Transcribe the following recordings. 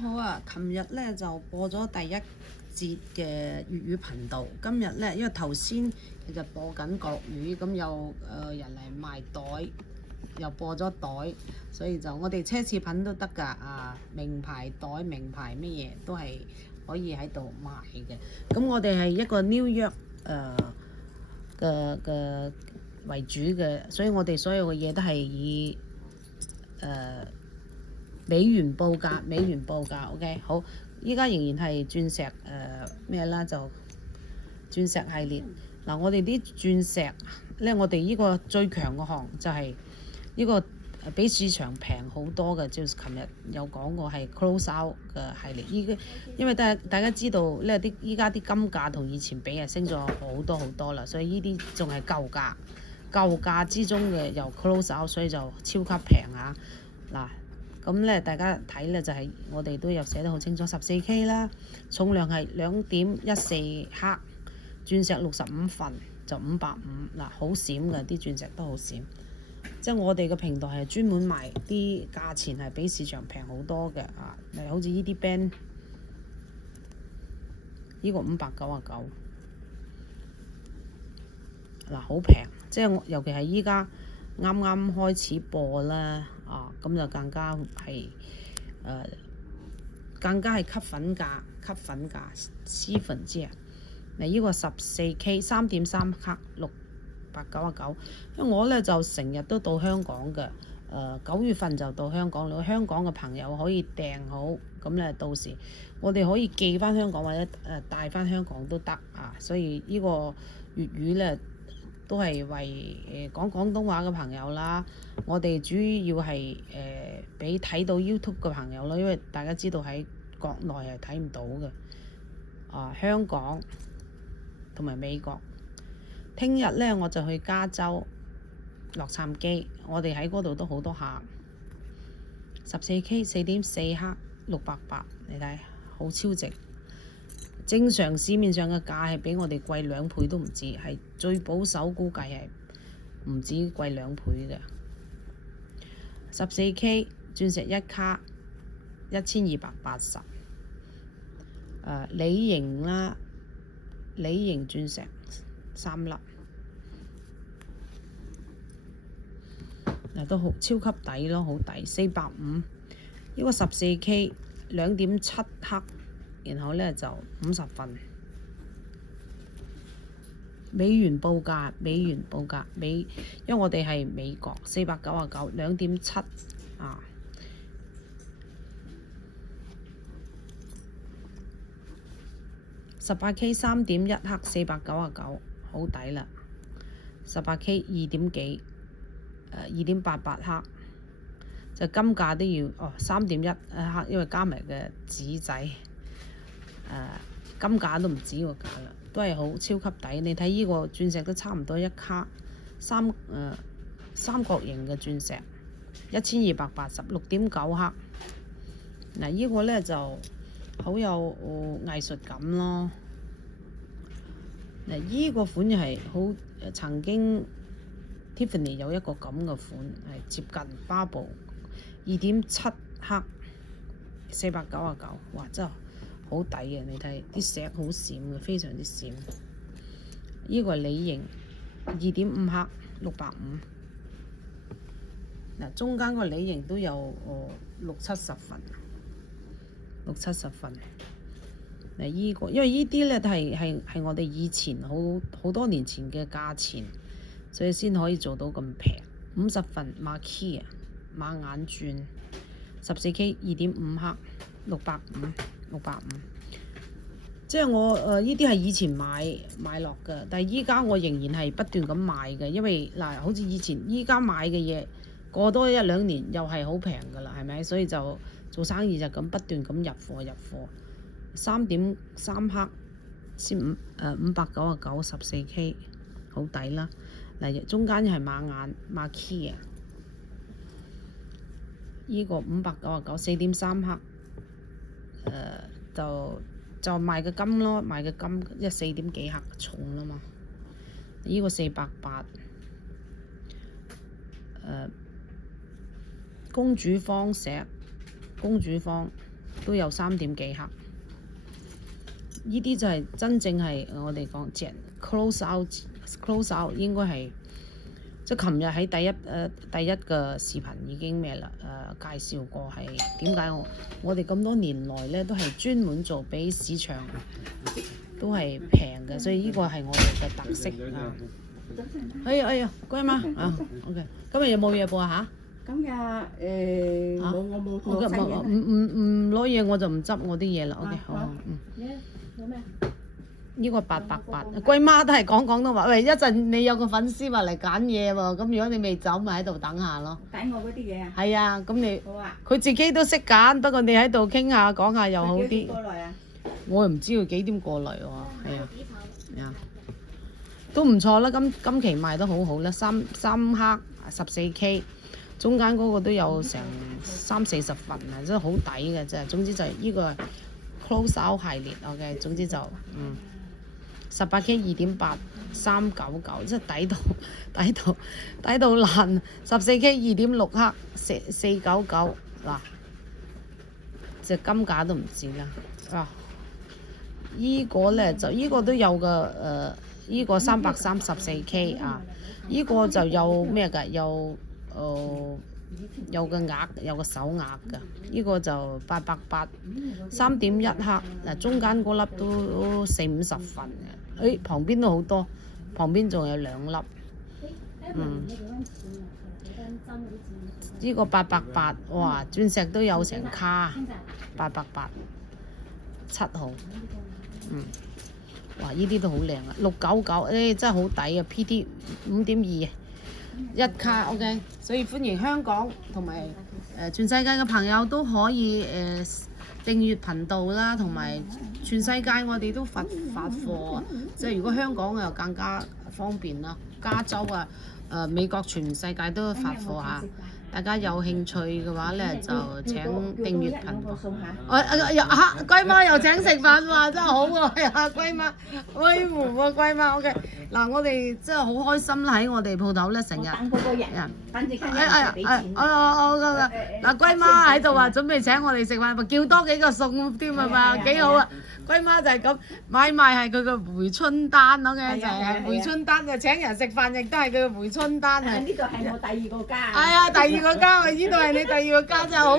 好啊！琴日咧就播咗第一節嘅粵語頻道。今日咧，因為頭先其實播緊國語，咁又人嚟賣袋，又播咗袋，所以就我哋奢侈品都得㗎啊！名牌袋、名牌乜嘢都係可以喺度賣嘅。咁我哋係一個 New York 嘅為主嘅，所以我哋所有嘅嘢都係以美元報價，OK 好。依家仍然係鑽石咩啦，就鑽石系列嗱。我哋啲鑽石咧，我哋呢個最強嘅行就係呢個比市場平好多嘅，就琴日有講過係 close out 嘅系列。因為大家知道咧，依家啲金價同以前比係升咗好多啦，所以呢啲仲係舊價之中嘅由 close out，所以就超級平啊嗱。咁咧，大家睇咧就係我哋都有寫得好清楚，14K 啦，重量係2.14克，鑽石65份就550嗱，好閃嘅啲鑽石都好閃。即係我哋嘅平台係專門賣啲價錢係比市場平好多嘅啊，例如好似呢啲 band， 呢個599嗱，好平。即係尤其係依家啱啱開始播啦，咁就更加係吸粉價私粉價。嗱，呢個14K 3.3克699，因為我咧就成日都到香港嘅，9月份就到香港。如果香港嘅朋友可以訂好，咁咧到時我哋可以寄翻香港或者帶翻香港都得啊。所以呢個粵語咧都係為講廣東話嘅朋友啦。我哋主要係俾睇到 YouTube 嘅朋友咯，因為大家知道喺國內係睇唔到嘅香港同埋美國。聽日咧我就去加州洛杉磯，我哋喺嗰度都好多客。14K 4.4克680，你睇好超值。正常市面上嘅價係比我哋貴2倍都唔止，係最保守估計係唔止貴2倍嘅。14K 鑽石1卡1280，梨形啦，梨形鑽石3粒，都好超級抵咯，好抵450。呢個14K 2.7克，然後咧就50份。美元報價，因為我哋係美國499 2.7啊。18K 3.1克499，好抵啦。18K 2點幾2.88克，就金價都要3.1克，因為加埋嘅紙仔金價都唔止個價啦，都係好超級抵。你睇呢個鑽石都差唔多1卡，三角形嘅鑽石1280 6.9克。嗱，呢個咧就好有藝術感咯。嗱，呢個款又係好曾經 Tiffany 有一個咁嘅款，係接近 Bubble 2.7克499，哇！真係好抵啊！你睇啲石好閃嘅，非常之閃。呢個係梨形2.5克650。嗱，中間個梨形都有60-70份。嗱，依個因為呢啲咧係我哋以前好多年前嘅價錢，所以先可以做到咁平。50份馬眼鑽14K 2.5克650，即係我呢啲係以前買落嘅，但係依家我仍然係不斷咁買嘅，因為嗱，好似以前依家買嘅嘢過多1-2年又係好平㗎啦，係咪？所以就做生意就咁不斷咁入貨。3.3克先599 14K， 好抵啦。嗱，中間係馬眼啊，呢個599 4.3克，就賣嘅金咯，4點幾克重啦嘛。呢個480，公主坊石，都有3點幾克。呢啲就係真正係我哋講隻 close out 應該係即係琴日喺第一個視頻已經咩啦介紹過係點解我哋咁多年來咧都係專門做俾市場都係平嘅，所以呢個係我哋嘅特色啊！哎呀，乖媽啊 ，OK， 今日有冇嘢播啊嚇？今日我冇攞新嘢。唔攞嘢我就唔執我啲嘢啦。OK， 好。有咩？呢個888，龜媽都係講廣東話。喂，一陣你有個粉絲話嚟揀嘢喎，咁如果你未走，咪喺度等下咯。揀我嗰啲嘢啊？係啊，咁你好啊。佢自己都識揀，不過你喺度傾下講下又好啲。幾點過來啊？我又唔知佢幾點過嚟喎，係啊，都唔錯啦。今期賣得好好啦，3克14K， 中間嗰個都有成30-40份啊，真係好抵嘅啫。總之就係呢個 close out 系列 OK， 總之就18K 2.8 399，真係抵到爛。14K 2.6克499嗱，隻金價都唔止啦啊！依個咧就依個都有個依個334K 啊，依個就有咩㗎？有個額，有個手額㗎。依個就888 3.1克嗱，中間嗰粒都40-50份嘅。旁邊都好多，旁邊仲有2粒。依個888，哇！鑽石都有成卡，888 7號。哇！呢啲都好靚啊，699，真係好抵啊 ！PT 5.2 1卡 OK， 所以歡迎香港同埋全世界嘅朋友都可以訂閱頻道啦，同埋全世界我哋都發貨啊！即係如果香港又更加方便啦，加州啊美國全世界都發貨啊！大家有興趣嘅話咧，就請訂閱頻道。龜媽又請食飯喎，真係好喎！龜媽，威門喎龜媽 OK。嗱，我哋真係好開心啦，喺我哋鋪頭咧成日。等嗰個人。等住間人俾錢。嗱，龜媽喺度話準備請我哋食飯，叫多幾個餸添啊嘛，幾好啊！龜媽就係咁買賣係佢嘅回春單 OK， 就係回春單就請人食飯，亦都係佢嘅回春單啊！呢度係我第2個家。係啊，第2個家，呢度係你第2個家，真係好。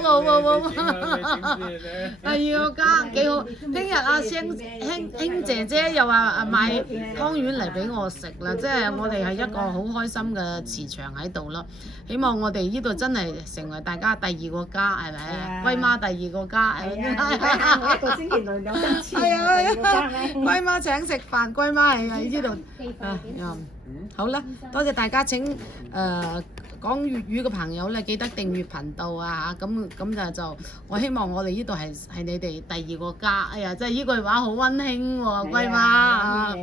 第2個家幾好。聽日阿興姐姐又話買湯圓嚟俾我食啦，即係我哋係一個好開心嘅磁場喺度咯。希望我哋呢度真係成為大家第2個家，係咪？龜媽第2個家。我一個星期內2次。係啊，龜媽請食飯，龜媽係喺呢度。好啦，多謝大家。請講粵語嘅朋友咧，記得訂閱頻道啊嚇，咁就我希望我哋呢度係你哋第2個家。哎呀，真係呢句話好溫馨喎，龜媽啊。